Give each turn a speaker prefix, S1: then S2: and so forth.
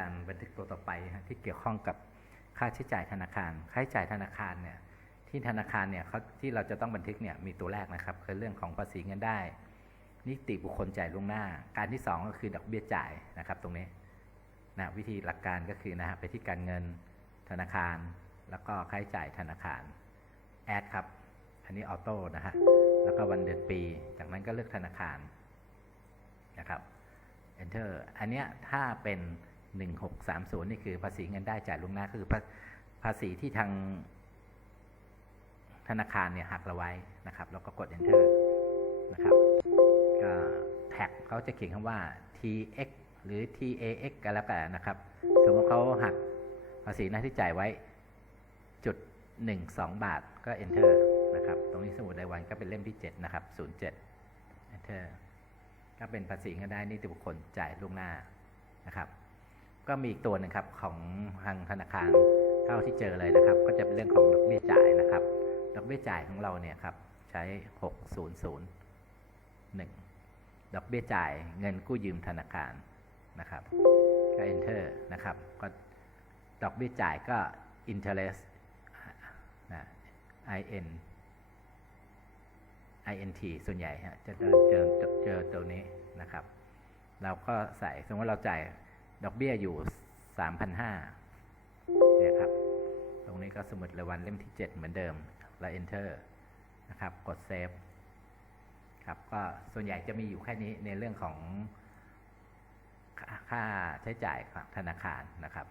S1: การบันทึกตัวต่อไปที่เกี่ยวข้องกับค่าใช้จ่ายธนาคาร ค่าใช้จ่ายธนาคารเนี่ยที่ธนาคารเนี่ยเขาที่เราจะต้องบันทึกเนี่ยมีตัวแรกนะครับคือเรื่องของภาษีเงินได้ นิติบุคคลจ่ายล่วงหน้า การที่สองก็คือดอกเบี้ยจ่ายนะครับ ตรงนี้นะวิธีหลักการก็คือนะฮะไปที่การเงินธนาคาร แล้วก็ค่าใช้จ่ายธนาคารแอดครับ อันนี้ออโต้นะฮะแล้วก็วันเดือนปี จากนั้นก็เลือกธนาคารนะครับ enter อันเนี้ยถ้าเป็น 1630 นี่คือภาษีเงินได้จ่ายล่วงหน้าคือภาภาษีที่ทางธนาคารเนี่ยหักเราไว้นะครับ แล้วก็กด enter นะครับก็แท็กเขาจะเขียนคำว่า tx หรือ tax กันแล้วกันนะครับสมมติเขาหักภาษีหน้าที่จ่ายไว้จุด12 บาทก็ enter นะครับ ตรงนี้สมุดรายวันก็เป็นเล่มที่ 7 นะครับ 07 enter ก็เป็นภาษีเงินได้นิติบุคคลจ่ายล่วงหน้านะครับ ก็มีอีกตัวหนึงครับของทางธนาคารเท่าที่เจอเลยนะครับ ก็จะเป็นเรื่องของดอกเบี้ยจ่ายนะครับดอกเบี้ยจ่ายของเราเนี่ยครับใช้600 1ดอกเบี้ยจ่ายเงินกู้ยืมธนาคารนะครับก็ enter นะครับก็ดอกเบี้ยจ่ายก็ interest นะ in int ส่วนใหญ่ฮะจะเจอเจอเจอเจอตัวนี้นะครับ เราก็ใส่สมมติว่าเราจ่าย ดอกเบี้ยอยู่3,500เนี่ยครับ ตรงนี้ก็สมุดรายวันเล่มที่7เหมือนเดิม แล้ว enter นะครับ กด save ครับ ก็ส่วนใหญ่จะมีอยู่แค่นี้ในเรื่องของค่าค่าใช้จ่ายของธนาคารนะครับ